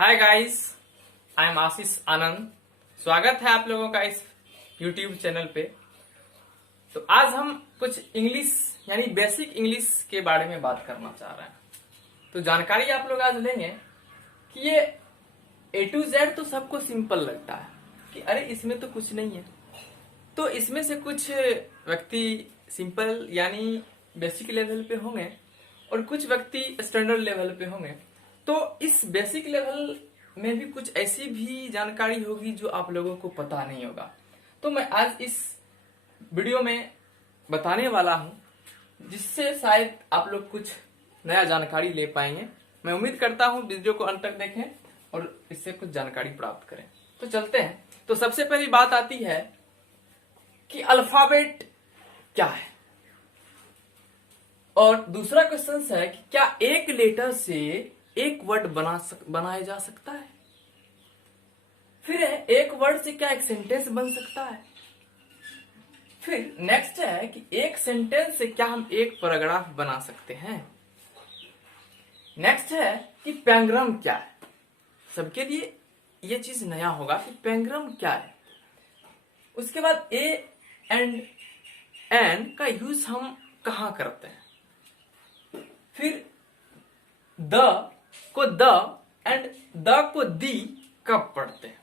Hi guys, I am आशीष आनंद। स्वागत है आप लोगों का इस यूट्यूब चैनल पे। तो आज हम कुछ इंग्लिश यानी बेसिक इंग्लिश के बारे में बात करना चाह रहे हैं। तो जानकारी आप लोग आज लेंगे कि ये A to Z तो सबको सिंपल लगता है कि अरे इसमें तो कुछ नहीं है। तो इसमें से कुछ व्यक्ति सिंपल यानी बेसिक लेवल पे होंगे और कुछ व्यक्ति स्टैंडर्ड लेवल पे होंगे। तो इस बेसिक लेवल में भी कुछ ऐसी भी जानकारी होगी जो आप लोगों को पता नहीं होगा। तो मैं आज इस वीडियो में बताने वाला हूं जिससे शायद आप लोग कुछ नया जानकारी ले पाएंगे। मैं उम्मीद करता हूं वीडियो को अंत तक देखें और इससे कुछ जानकारी प्राप्त करें। तो चलते हैं। तो सबसे पहली बात आती है कि अल्फाबेट क्या है, और दूसरा क्वेश्चन है कि क्या एक लेटर से एक वर्ड बनाया जा सकता है। फिर है एक वर्ड से क्या एक सेंटेंस बन सकता है। फिर नेक्स्ट है कि एक सेंटेंस से क्या हम एक पैराग्राफ बना सकते हैं। नेक्स्ट है कि पैंग्राम क्या है। सबके लिए ये चीज नया होगा कि पैंग्राम क्या है। उसके बाद ए एंड एन का यूज हम कहां करते हैं। फिर द को द एंड द को दी कब पढ़ते हैं।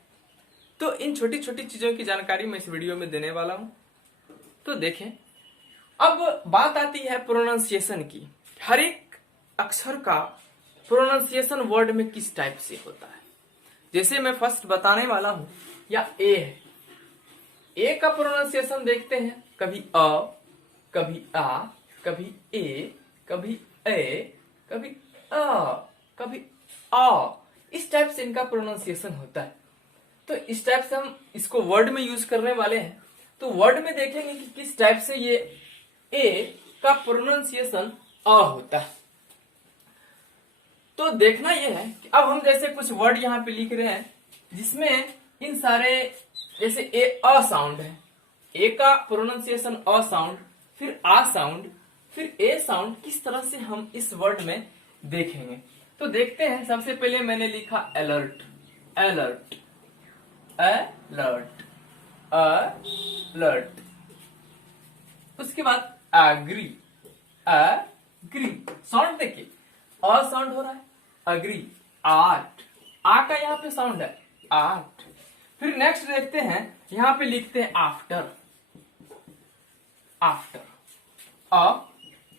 तो इन छोटी छोटी चीजों की जानकारी मैं इस वीडियो में देने वाला हूं। तो देखें, अब बात आती है प्रोनाउंसिएशन की। हर एक अक्षर का प्रोनाउंसिएशन वर्ड में किस टाइप से होता है। जैसे मैं फर्स्ट बताने वाला हूं, या ए है। ए का प्रोनाउंसिएशन देखते हैं, कभी अ, कभी आ, कभी ए, कभी ए, कभी अ, कभी आ। इस टाइप से इनका प्रोनाउंसिएशन होता है। तो इस टाइप से हम इसको वर्ड में यूज करने वाले हैं। तो वर्ड में देखेंगे कि किस टाइप से ये ए का प्रोनाउंसिएशन अ होता है। तो देखना यह है कि अब हम जैसे कुछ वर्ड यहाँ पे लिख रहे हैं जिसमें इन सारे, जैसे ए अ साउंड है, ए का प्रोनाउंसिएशन अ साउंड, फिर आ साउंड, फिर ए साउंड, किस तरह से हम इस वर्ड में देखेंगे। तो देखते हैं। सबसे पहले मैंने लिखा अलर्ट, अलर्ट, अलर्ट, अलर्ट। उसके बाद एग्री, एग्री। साउंड देखिए, अ साउंड हो रहा है, अग्री। आर्ट, आ का यहाँ पे साउंड है, आर्ट। फिर नेक्स्ट देखते हैं, यहां पे लिखते हैं आफ्टर, आफ्टर,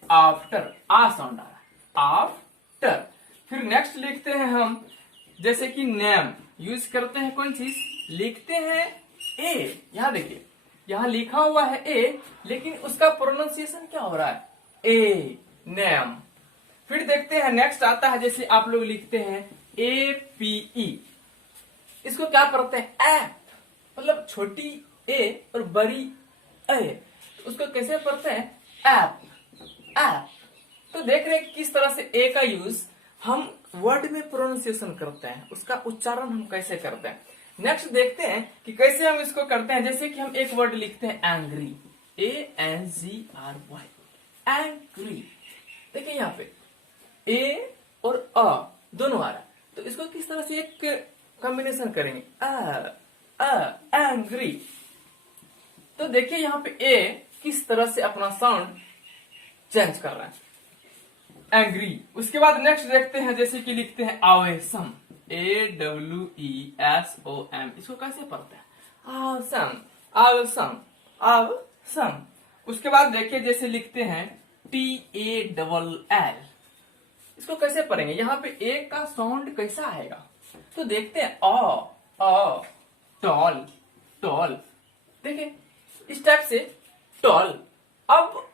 आफ्टर, आ साउंड आ रहा है, आफ्टर। फिर नेक्स्ट लिखते हैं हम, जैसे कि नेम यूज करते हैं, कौन चीज लिखते हैं, ए। यहां देखिए, यहां लिखा हुआ है ए, लेकिन उसका प्रोनाउंसिएशन क्या हो रहा है, ए, नेम। फिर देखते हैं नेक्स्ट आता है, जैसे आप लोग लिखते हैं APE, इसको क्या पढ़ते हैं, ऐप। मतलब छोटी ए और बड़ी ए, उसको कैसे पढ़ते हैं, ऐप, ऐप। तो देख रहे हैं किस तरह से ए का यूज हम वर्ड में प्रोनाउंसिएशन करते हैं, उसका उच्चारण हम कैसे करते हैं। नेक्स्ट देखते हैं कि कैसे हम इसको करते हैं। जैसे कि हम एक वर्ड लिखते हैं एंग्री, ANGRY, एंग्री। देखिए यहाँ पे ए और अ दोनों आ रहा है, तो इसको किस तरह से एक कॉम्बिनेशन करेंगे, एंग्री। तो देखिए यहाँ पे ए किस तरह से अपना साउंड चेंज कर रहा है, एंग्री। उसके बाद नेक्स्ट देखते हैं, जैसे कि लिखते हैं आवेसम, AWESOM, इसको कैसे पढ़ते हैं, आवसम, आवसम, आवसम। उसके बाद देखिए, जैसे लिखते हैं TALL, इसको कैसे पढ़ेंगे। यहाँ पे ए का साउंड कैसा आएगा, तो देखते हैं टॉल, टॉल। देखिए इस टाइप से टॉल। अब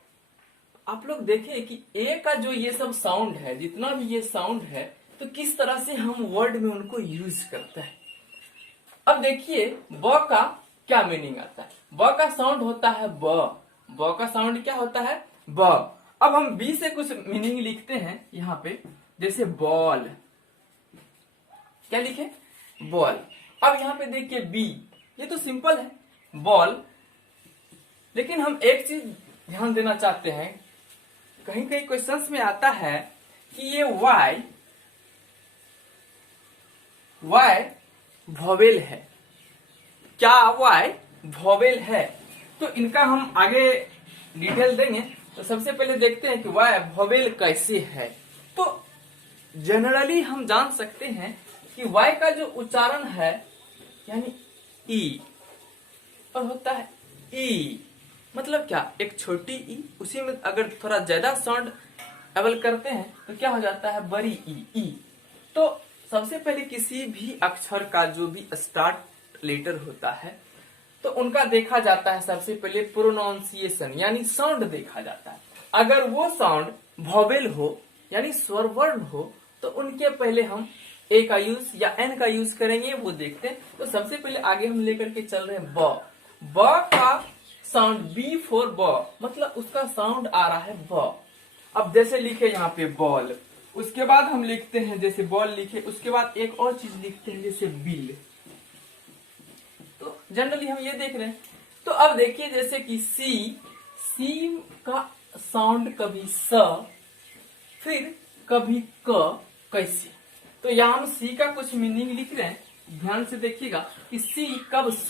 आप लोग देखें कि ए का जो ये सब साउंड है, जितना भी ये साउंड है, तो किस तरह से हम वर्ड में उनको यूज करते हैं। अब देखिए ब का क्या मीनिंग आता है। ब का साउंड होता है ब का साउंड क्या होता है, ब। अब हम बी से कुछ मीनिंग लिखते हैं यहाँ पे, जैसे बॉल, क्या लिखे, बॉल। अब यहाँ पे देखिए बी, ये तो सिंपल है, बॉल। लेकिन हम एक चीज ध्यान देना चाहते हैं, कहीं कहीं क्वेश्चंस में आता है कि ये वाई वॉवेल है। क्या वाई वॉवेल है? तो इनका हम आगे डिटेल देंगे। तो सबसे पहले देखते हैं कि वाई वॉवेल कैसे है। तो जनरली हम जान सकते हैं कि वाई का जो उच्चारण है यानी ई और होता है ई। मतलब क्या? एक छोटी ई, उसी में अगर थोड़ा ज्यादा साउंड एबल करते हैं तो क्या हो जाता है? बड़ी ई। तो सबसे पहले किसी भी अक्षर का जो भी स्टार्ट लेटर होता है तो उनका देखा जाता है सबसे पहले प्रोनाउंसिएशन यानी साउंड देखा जाता है। अगर वो साउंड वॉवेल हो यानी स्वर वर्ण हो तो उनके पहले हम ए का यूज या एन का यूज करेंगे, वो देखते हैं। तो सबसे पहले आगे हम लेकर के चल रहे हैं ब का साउंड बी फॉर ब, मतलब उसका साउंड आ रहा है ब। अब जैसे लिखे यहाँ पे बॉल, उसके बाद हम लिखते हैं जैसे बॉल लिखे, उसके बाद एक और चीज लिखते हैं जैसे बिल। तो जनरली हम ये देख रहे हैं। तो अब देखिए जैसे कि सी का साउंड कभी स फिर कभी क, कैसे? तो यहाँ हम सी का कुछ मीनिंग लिख रहे हैं, ध्यान से देखिएगा कि सी कब स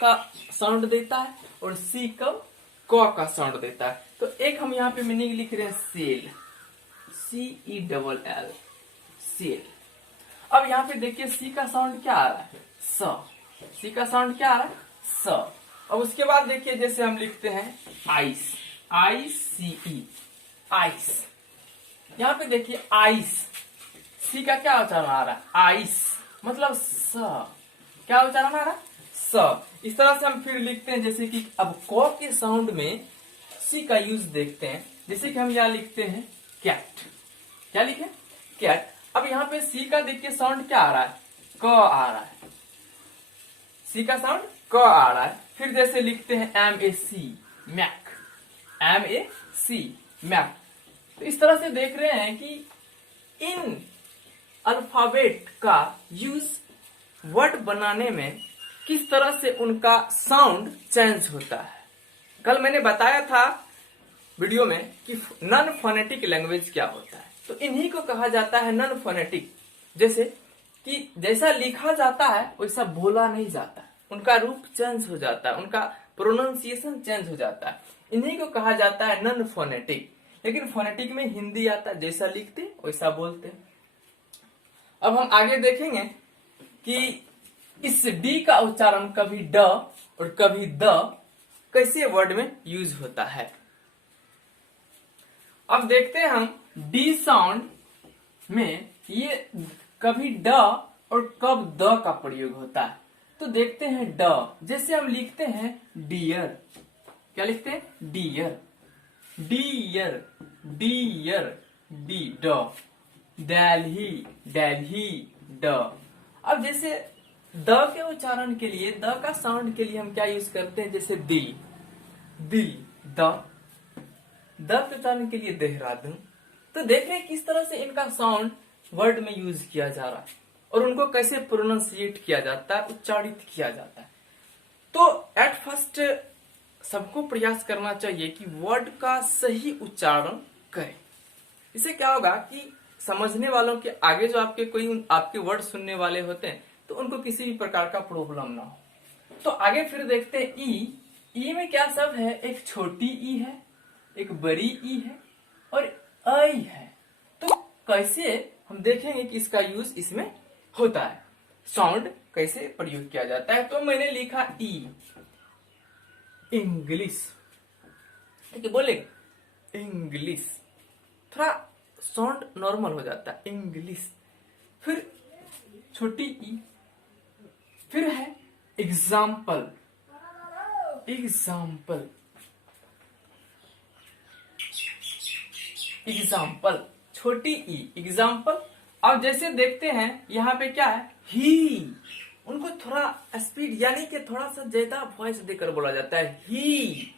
का साउंड देता है और सी कब क का साउंड देता है। तो एक हम यहाँ पे मीनिंग लिख रहे हैं सेल, CELL, सेल। अब यहाँ पे देखिए सी का साउंड क्या आ रहा है? स। सी का साउंड क्या आ रहा है? स। अब उसके बाद देखिए जैसे हम लिखते हैं आइस, ICE, आइस। यहाँ पे देखिए आइस, सी का क्या उच्चारण आ रहा है? आइस, मतलब स। क्या उच्चारण आ रहा है? स। इस तरह से हम फिर लिखते हैं जैसे कि अब क के साउंड में सी का यूज देखते हैं। जैसे कि हम यहाँ लिखते हैं कैट। क्या लिखे? कैट। अब यहाँ पे सी का देखिए साउंड क्या आ रहा है? क आ रहा है। सी का साउंड क आ रहा है। फिर जैसे लिखते हैं MAC, मैक, MAC, मैक। तो इस तरह से देख रहे हैं कि इन अल्फाबेट का यूज वर्ड बनाने में किस तरह से उनका साउंड चेंज होता है। कल मैंने बताया था वीडियो में कि नॉन फोनेटिक लैंग्वेज क्या होता है। तो इन्हीं को कहा जाता है नॉन फोनेटिक। जैसे कि जैसा लिखा जाता है वैसा बोला नहीं जाता, उनका रूप चेंज हो जाता है, उनका प्रोनाउंसिएशन चेंज हो जाता है। इन्हीं को कहा जाता है नॉन फोनेटिक। लेकिन फोनेटिक में हिंदी आता है, जैसा लिखते वैसा बोलते। अब हम आगे देखेंगे कि इस डी का उच्चारण कभी ड और कभी द कैसे वर्ड में यूज होता है। अब देखते हैं हम डी साउंड में ये कभी ड और कब द का प्रयोग होता है। तो देखते हैं ड, जैसे हम लिखते हैं डियर। क्या लिखते हैं? डियर, डियर, डियर, डी, ड। दिल्ली, दिल्ली, ड। अब जैसे द के उच्चारण के लिए, द का साउंड के लिए हम क्या यूज करते हैं? जैसे दिल, दिल, द के उच्चारण के लिए देहरादून। तो देख रहे हैं किस तरह से इनका साउंड वर्ड में यूज किया जा रहा है और उनको कैसे प्रोनाउंसिएट किया जाता है, उच्चारित किया जाता है। तो एट फर्स्ट सबको प्रयास करना चाहिए कि वर्ड का सही उच्चारण करें। इससे क्या होगा कि समझने वालों के आगे जो आपके वर्ड सुनने वाले होते हैं तो उनको किसी भी प्रकार का प्रॉब्लम ना हो। तो आगे फिर देखते हैं ई में क्या सब है? एक छोटी ई है, एक बड़ी ई है और आई है। तो कैसे हम देखेंगे कि इसका यूज इसमें होता है, साउंड कैसे प्रयोग किया जाता है। तो मैंने लिखा ई, इंग्लिश। ठीक है, बोले इंग्लिश, थोड़ा साउंड नॉर्मल हो जाता है, इंग्लिश। फिर छोटी ई, फिर है एग्जाम्पल, एग्जाम्पल, एग्जाम्पल, छोटी ई, एग्जाम्पल। अब जैसे देखते हैं यहाँ पे क्या है? ही। उनको थोड़ा स्पीड यानी कि थोड़ा सा ज्यादा वॉइस देकर बोला जाता है, ही,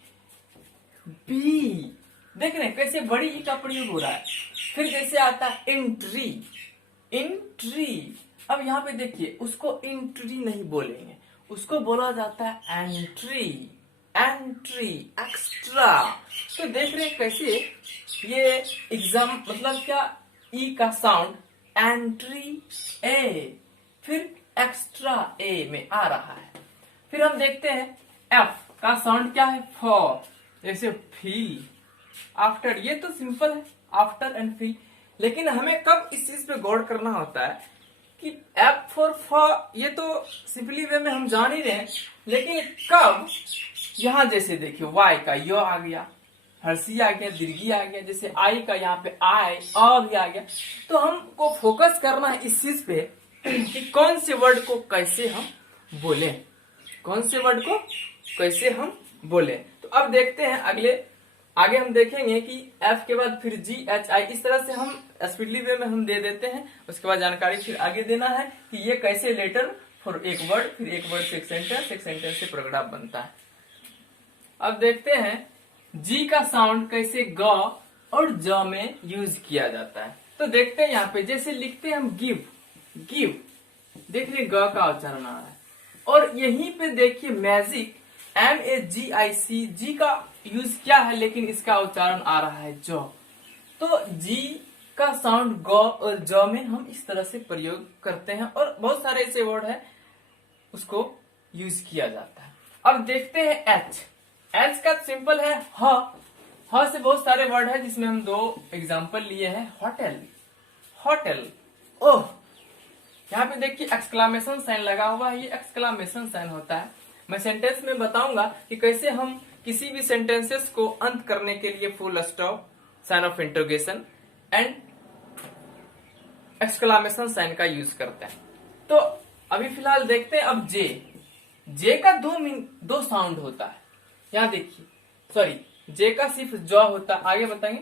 बी। देख रहे हैं कैसे बड़ी ई का प्रयोग हो रहा है। फिर जैसे आता है एंट्री, एंट्री। अब यहाँ पे देखिए उसको एंट्री नहीं बोलेंगे, उसको बोला जाता है एंट्री, एंट्री, एक्स्ट्रा। तो देख रहे हैं कैसे ये एग्जाम मतलब क्या? ई का साउंड एंट्री, ए, फिर एक्स्ट्रा ए में आ रहा है। फिर हम देखते हैं एफ का साउंड क्या है, फ, जैसे फील, आफ्टर, ये तो सिंपल है, आफ्टर एंड फील। लेकिन हमें कब इस चीज पे गौर करना होता है कि एफ फॉर फ, ये तो सिंपली वे में हम जान ही रहे हैं, लेकिन कब यहां जैसे देखिए वाई का यो आ गया, हर्षी आ गया, दीर्घी आ गया, जैसे आई का यहाँ पे आय अ भी आ गया, तो हमको फोकस करना है इस चीज पे कि कौन से वर्ड को कैसे हम बोले, कौन से वर्ड को कैसे हम बोले। तो अब देखते हैं आगे हम देखेंगे कि एफ के बाद फिर जी एच आई, इस तरह से हम स्पीडली वे में हम दे देते हैं। उसके बाद जानकारी फिर आगे देना है कि ये कैसे लेटर फॉर एक वर्ड, फिर एक वर्ड से एक सेंटेंस से पैराग्राफ बनता है। अब देखते हैं जी का साउंड कैसे ग और ज में यूज किया जाता है। तो देखते हैं यहाँ पे जैसे लिखते हैं हम गिव, गिव, देख रहे ग का उच्चारण आ रहा है। और यहीं पे देखिए मैजिक, MAGIC, जी का यूज क्या है लेकिन इसका उच्चारण आ रहा है ज। तो जी का साउंड ग और ज में हम इस तरह से प्रयोग करते हैं और बहुत सारे ऐसे वर्ड है उसको यूज किया जाता है। अब देखते हैं एच, एच का सिंपल है ह से बहुत सारे वर्ड है जिसमें हम 2 एग्जाम्पल लिए हैं, होटल, होटल, ओह, यहाँ पे देखिए एक्सक्लामेशन साइन लगा हुआ है, ये एक्सक्लामेशन साइन होता है। मैं सेंटेंस में बताऊंगा कि कैसे हम किसी भी सेंटेंसेस को अंत करने के लिए full stop, sign of interrogation and exclamation sign का यूज करते हैं। तो अभी फिलहाल देखते हैं अब जे का 2 साउंड होता है। यहाँ देखिए, सॉरी, जे का सिर्फ ज होता है, आगे बताएंगे।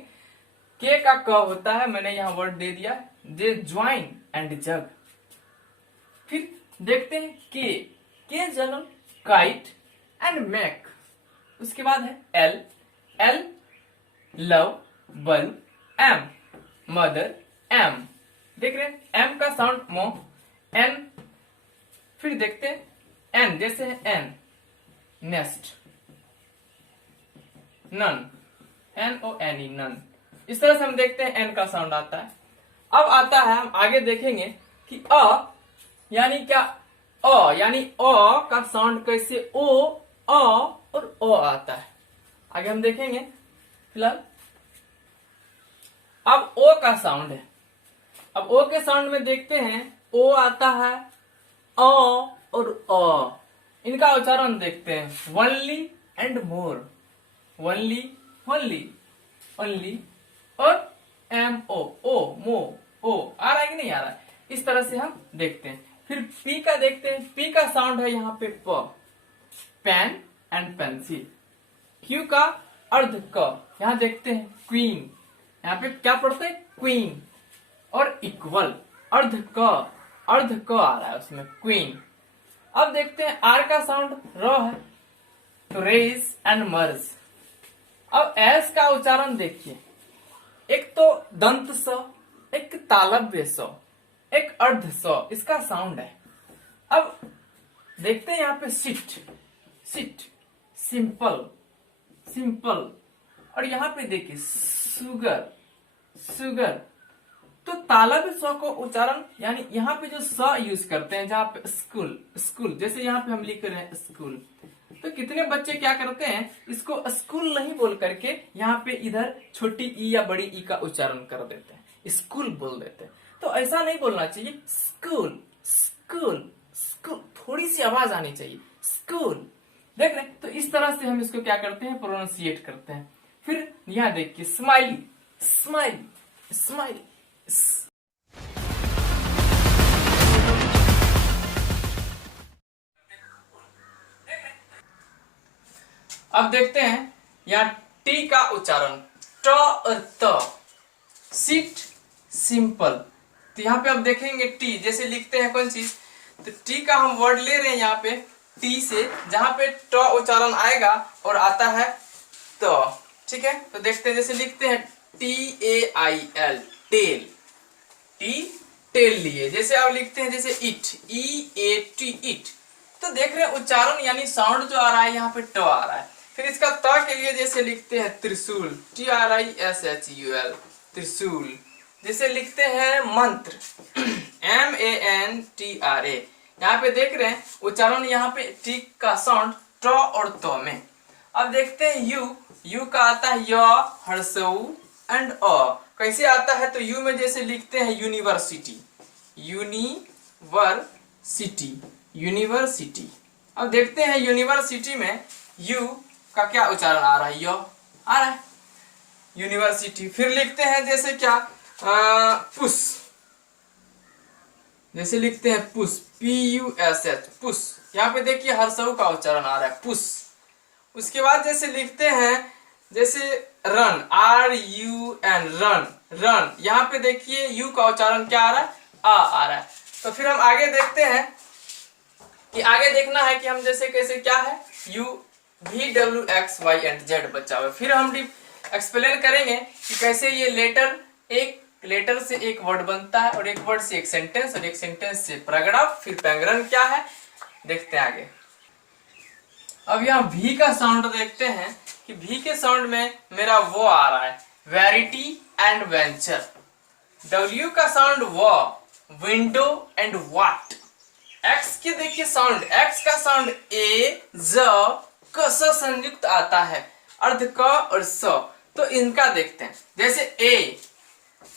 के का क होता है, मैंने यहाँ वर्ड दे दिया, जे ज्वाइन एंड जग। फिर देखते हैं के जन्म, काइट एंड मैक। उसके बाद है L love, bulb, M mother, M, देख रहे हैं एम का साउंड मो, एन। फिर देखते हैं एन, जैसे है N, nest, nun, NONE, none. इस तरह से हम देखते हैं एन का साउंड आता है। अब आता है, हम आगे देखेंगे कि यानी क्या, यानी का साउंड कैसे अ और ओ आता है, आगे हम देखेंगे। फिलहाल अब ओ का साउंड है। अब ओ के साउंड में देखते हैं ओ आता है और इनका उच्चारण देखते हैं, only and more, only, only, only और मो, ओ आ रहा है कि नहीं आ रहा है, इस तरह से हम देखते हैं। फिर पी का देखते हैं, पी का साउंड है यहाँ पे प, पेन एंड पेंसिल। क्यू का अर्ध क, यहाँ देखते हैं क्वीन, यहाँ पे क्या पढ़ते हैं क्वीन, और इक्वल, अर्ध क आ रहा है उसमें, क्वीन। अब देखते हैं आर का साउंड र है, तो रेज एंड मर्ज। अब एस का उच्चारण देखिए, एक तो दंत स, एक तालव्य स, एक अर्ध स, इसका साउंड है। अब देखते हैं यहाँ पे सिट, सिट, सिंपल, सिंपल, और यहाँ पे देखिए सुगर, सुगर। तो तालव्य स को उच्चारण, यानी यहाँ पे जो स यूज करते हैं, जहाँ पे स्कूल, स्कूल, जैसे यहाँ पे हम लिख रहे हैं स्कूल, तो कितने बच्चे क्या करते हैं, इसको स्कूल नहीं बोल करके यहाँ पे इधर छोटी ई या बड़ी ई का उच्चारण कर देते हैं, स्कूल बोल देते हैं। तो ऐसा नहीं बोलना चाहिए, स्कूल, स्कूल, स्कूल, थोड़ी सी आवाज आनी चाहिए, स्कूल, देख रहे हैं। तो इस तरह से हम इसको क्या करते हैं, प्रोनाउंसिएट करते हैं। फिर यहाँ देखिए स्माइली, स्माइली, स्माइली। अब देखते हैं यहाँ टी का उच्चारण, ट और त, सीट, सिंपल। तो यहाँ पे अब देखेंगे टी, जैसे लिखते हैं कौन चीज, तो टी का हम वर्ड ले रहे हैं यहाँ पे टी से, जहां पे ट उच्चारण आएगा और आता है त, ठीक है। तो देखते हैं, जैसे लिखते हैं TAIL, टेल, टी टेल लिए। जैसे आप लिखते हैं जैसे इट, EAT, इट। तो देख रहे हैं उच्चारण, यानी साउंड जो आ रहा है यहाँ पे ट आ रहा है। फिर इसका त के लिए जैसे लिखते हैं त्रिशूल, TRISHUL, त्रिशूल। जैसे लिखते हैं मंत्र, MANTRA। यहाँ पे देख रहे हैं उच्चारण, यहाँ पे टी का साउंड ट और त में। अब देखते हैं यू का आता है य, हर्षऊ एंड अ। कैसे आता है, तो यू में जैसे लिखते हैं यूनिवर्सिटी, यूनिवर्सिटी। अब देखते हैं यूनिवर्सिटी में यू का क्या उच्चारण आ रहा है, य आ रहा है, यूनिवर्सिटी। फिर लिखते हैं जैसे क्या, पुश, जैसे लिखते हैं पुश, PUSH, पुश। यहाँ पे देखिए हर्षऊ का उच्चारण आ रहा है, पुश। उसके बाद जैसे लिखते हैं जैसे रन, RUN, रन। यहाँ पे देखिए यू का उच्चारण क्या आ रहा है, आ रहा है। तो फिर हम आगे देखते हैं कि आगे देखना है कि हम जैसे कैसे क्या है, U VWXY एंड Z बचा हुआ। फिर हम एक्सप्लेन करेंगे कि कैसे ये एक लेटर से एक वर्ड बनता है, और एक वर्ड से एक सेंटेंस, और एक सेंटेंस से पैराग्राफ। फिर पैंग्रम क्या है देखते हैं आगे। अब यहाँ भी का साउंड देखते हैं कि भी के साउंड में मेरा वो आ रहा है, वेरिटी एंड वेंचर। W का साउंड वो, विंडो एंड वाट। X के देखिए साउंड, X का साउंड ए, ज, क, स संयुक्त आता है, अर्ध क और स। तो इनका देखते हैं, जैसे ए,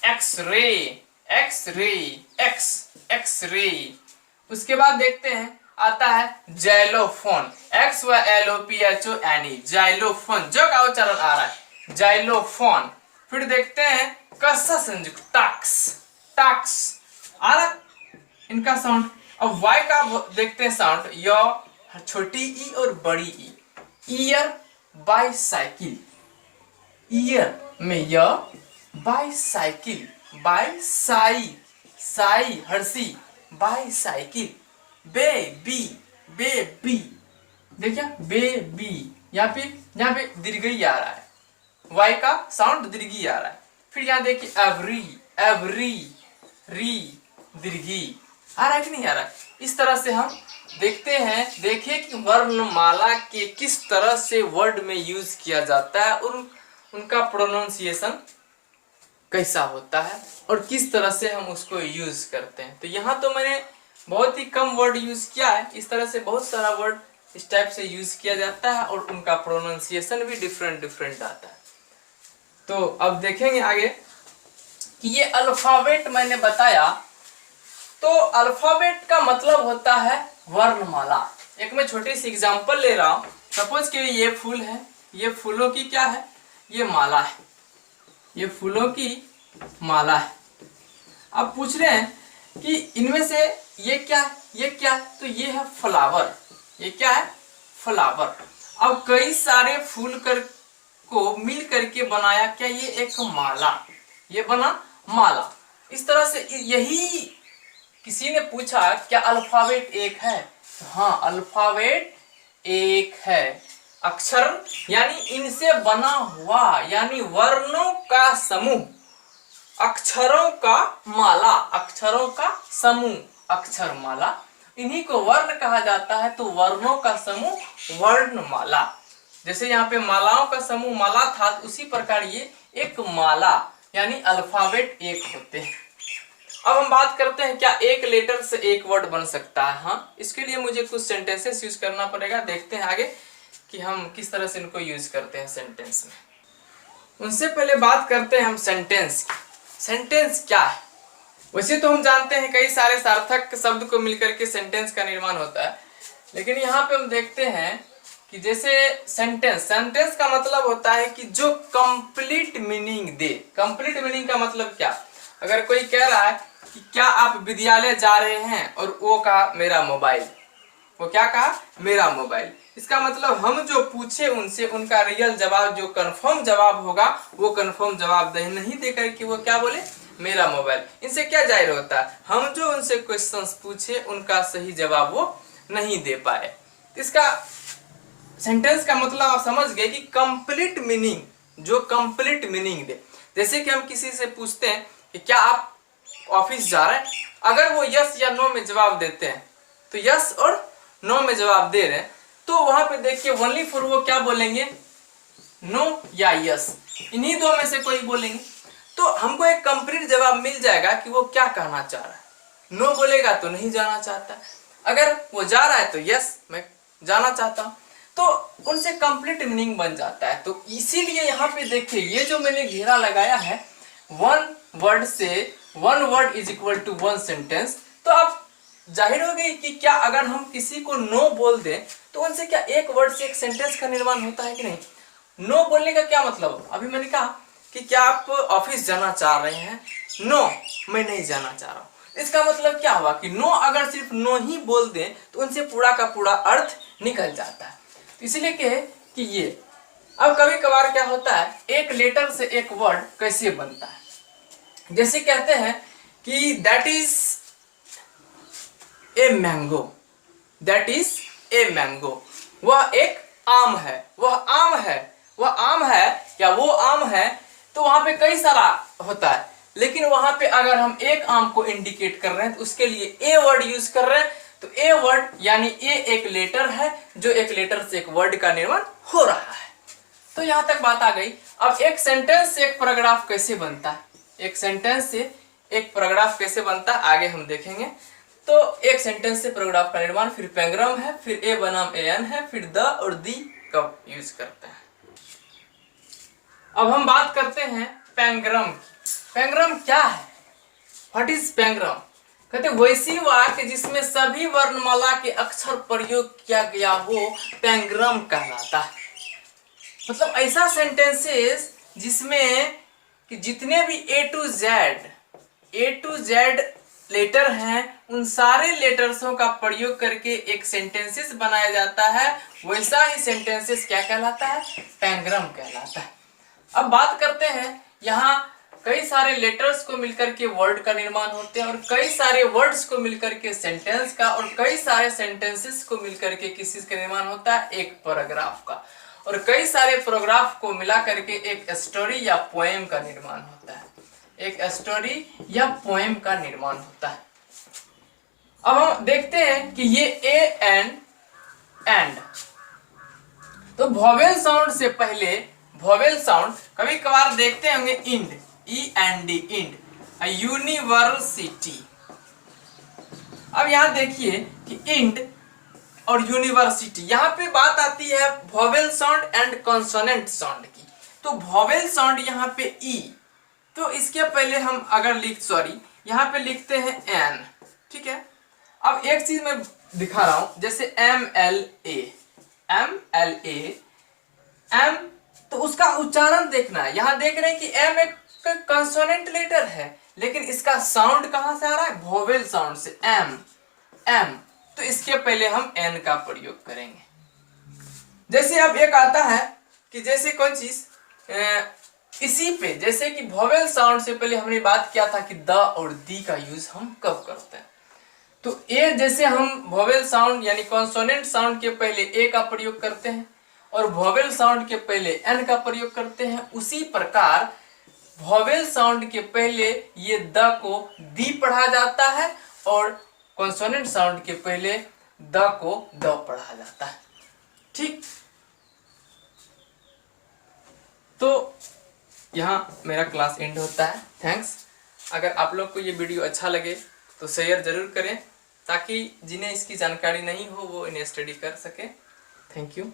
एक्सरे, एक्सरे। उसके बाद देखते हैं आता है जाइलोफोन, XYLOPHONE, जाइलोफोन, जो का उच्चारण आ रहा है, जाइलोफोन। फिर देखते हैं कसा संयुक्त, टाक्स आ रहा इनका साउंड। अब Y का देखते हैं साउंड, य, छोटी ई और बड़ी ई, ईयर, बाईसाइकिल, ईयर में य, bicycle, Sai Harshi, bicycle. Baby, देखिए बेबी, यहाँ पे दीर्घई आ रहा है, Y का साउंड दीर्घी आ रहा है। फिर यहाँ देखिए एवरी, री, दीर्घी आ रहा है कि नहीं आ रहा है। इस तरह से हम देखते हैं, देखिए कि वर्णमाला के किस तरह से वर्ड में यूज किया जाता है, और उनका प्रोनाउंसिएशन कैसा होता है, और किस तरह से हम उसको यूज करते हैं। तो यहाँ तो मैंने बहुत ही कम वर्ड यूज किया है, इस तरह से बहुत सारा वर्ड इस टाइप से यूज किया जाता है, और उनका प्रोनाउंसिएशन भी डिफरेंट आता है। तो अब देखेंगे आगे कि ये अल्फाबेट मैंने बताया, तो अल्फाबेट का मतलब होता है वर्णमाला। एक मैं छोटी सी एग्जांपल ले रहा हूं, सपोज कि ये फूल है, ये फूलों की क्या है, ये माला है, ये फूलों की माला है। अब पूछ रहे हैं कि इनमें से ये क्या है, तो ये है फ्लावर, ये क्या है, फ्लावर। अब कई सारे फूल को मिल करके बनाया क्या, ये एक माला, ये बना माला। इस तरह से यही किसी ने पूछा क्या अल्फाबेट एक है, हाँ अल्फाबेट एक है। अक्षर यानी इनसे बना हुआ, यानी वर्णों का समूह, अक्षरों का माला, अक्षरों का समूह, अक्षर माला, इन्हीं को वर्ण कहा जाता है। तो वर्णों का समूह वर्णमाला। जैसे यहाँ पे मालाओं का समूह माला था, उसी प्रकार ये एक माला यानी अल्फाबेट एक होते हैं। अब हम बात करते हैं क्या एक लेटर से एक वर्ड बन सकता है। हाँ, इसके लिए मुझे कुछ सेंटेंसेस यूज करना पड़ेगा। देखते हैं आगे कि हम किस तरह से इनको यूज करते हैं सेंटेंस में। उनसे पहले बात करते हैं हम सेंटेंस की। सेंटेंस क्या है? वैसे तो हम जानते हैं कई सारे सार्थक शब्द को मिलकर के सेंटेंस का निर्माण होता है, लेकिन यहाँ पे हम देखते हैं कि जैसे सेंटेंस का मतलब होता है कि जो कंप्लीट मीनिंग दे। कंप्लीट मीनिंग का मतलब क्या? अगर कोई कह रहा है कि क्या आप विद्यालय जा रहे हैं, और वो कहा मेरा मोबाइल, वो क्या कहा, मेरा मोबाइल। इसका मतलब हम जो पूछे उनसे उनका रियल जवाब, जो कंफर्म जवाब होगा, वो कंफर्म जवाब नहीं देकर के वो क्या बोले, मेरा मोबाइल। इनसे क्या जाहिर होता है, हम जो उनसे क्वेश्चंस पूछे उनका सही जवाब वो नहीं दे पाए। इसका सेंटेंस का मतलब आप समझ गए कि कंप्लीट मीनिंग, जो कंप्लीट मीनिंग दे। जैसे कि हम किसी से पूछते हैं कि क्या आप ऑफिस जा रहे हैं, अगर वो यस या नो में जवाब देते हैं, तो यस और नो में जवाब दे रहे हैं, तो वहां पे देखिए ओनली फॉर वो क्या बोलेंगे, नो या यस, इन्हीं दो में से कोई बोलेंगे। तो हमको एक कंप्लीट जवाब मिल जाएगा कि वो क्या कहना चाह रहा है। नो बोलेगा तो नहीं जाना चाहता, अगर वो जा रहा है तो यस मैं जाना चाहता हूं, तो उनसे कंप्लीट मीनिंग बन जाता है। तो इसीलिए यहाँ पे देखिए ये जो मैंने घेरा लगाया है, वन वर्ड से one word is equal to one sentence, तो आप जाहिर हो गई कि क्या अगर हम किसी को नो बोल दें तो उनसे क्या एक वर्ड से एक सेंटेंस का निर्माण होता है कि नहीं। नो बोलने का क्या मतलब, अभी मैंने कहा कि क्या आप ऑफिस जाना चाह रहे हैं, नो मैं नहीं जाना चाह रहा हूं, इसका मतलब क्या हुआ कि नो अगर सिर्फ नो ही बोल दें तो उनसे पूरा का पूरा अर्थ निकल जाता है। तो इसलिए कहे कि ये अब कभी कभार क्या होता है, एक लेटर से एक वर्ड कैसे बनता है, जैसे कहते हैं कि that is a mango, that is a mango, वह एक आम है, वह आम है, वह आम है या वो आम है, तो वहां पे कई सारा होता है, लेकिन वहां पे अगर हम एक आम को इंडिकेट कर रहे हैं तो उसके लिए ए वर्ड यूज कर रहे हैं, तो ए वर्ड यानी ए एक लेटर है जो एक लेटर से एक वर्ड का निर्माण हो रहा है। तो यहां तक बात आ गई। अब एक सेंटेंस से एक पैराग्राफ कैसे बनता है, एक सेंटेंस से एक पैराग्राफ कैसे बनता है आगे हम देखेंगे। तो एक सेंटेंस से पैराग्राफ का निर्माण, फिर पैंग्राम है, फिर ए बनाम ए एन है, फिर द और दी का यूज करते हैं। अब हम बात करते हैं पैंग्राम। पैंग्राम क्या है, व्हाट इज पैंग्राम? कहते वैसी वाक्य जिसमें सभी वर्णमाला के अक्षर प्रयोग किया गया हो पैंग्राम कहलाता है। मतलब ऐसा सेंटेंसेस जिसमें कि जितने भी ए टू जेड लेटर हैं उन सारे लेटर्सों का प्रयोग करके एक सेंटेंसेस बनाया जाता है, वैसा ही सेंटेंसेस क्या कहलाता है, पैंग्राम कहलाता है। अब बात करते हैं, यहाँ कई सारे लेटर्स को मिलकर के वर्ड का निर्माण होते हैं और कई सारे वर्ड्स को मिलकर के सेंटेंस का, और कई सारे सेंटेंसेस को मिलकर के किस चीज का निर्माण होता है, एक पैराग्राफ का, और कई सारे पैराग्राफ को मिला करके एक स्टोरी या पोएम का निर्माण होता है, एक स्टोरी या पोएम का निर्माण होता है। अब हम देखते हैं कि ये ए एंड, तो वॉवेल साउंड से पहले, वॉवेल साउंड कभी कभार देखते होंगे end, E N D, end, university. अब यहां देखिए कि इंड और यूनिवर्सिटी, यहाँ पे बात आती है vowel sound and consonant sound की। तो वॉवेल साउंड यहाँ पे ई, तो इसके पहले हम अगर यहाँ पे लिखते हैं एन, ठीक है। अब एक चीज मैं दिखा रहा हूं, जैसे एम एल ए, एम, तो उसका उच्चारण देखना है। यहाँ देख रहे हैं कि एम एक कंसोनेंट लेटर है, लेकिन इसका साउंड कहां से आ रहा है, वॉवेल साउंड से, एम, तो इसके पहले हम एन का प्रयोग करेंगे। जैसे अब एक आता है कि जैसे कौन चीज इसी पे, जैसे कि वॉवेल साउंड से पहले हमने बात किया था कि द और दी का यूज हम कब करते हैं, तो ए जैसे हम वॉवेल साउंड यानी कॉन्सोनेंट साउंड के पहले ए का प्रयोग करते हैं और वॉवेल साउंड के पहले एन का प्रयोग करते हैं, उसी प्रकार वॉवेल साउंड के पहले ये द को दी पढ़ा जाता है और कॉन्सोनेंट साउंड के पहले द को द पढ़ा जाता है, ठीक। तो यहाँ मेरा क्लास एंड होता है। थैंक्स। अगर आप लोग को ये वीडियो अच्छा लगे तो शेयर जरूर करें ताकि जिन्हें इसकी जानकारी नहीं हो वो इन्हें स्टडी कर सके। Thank you.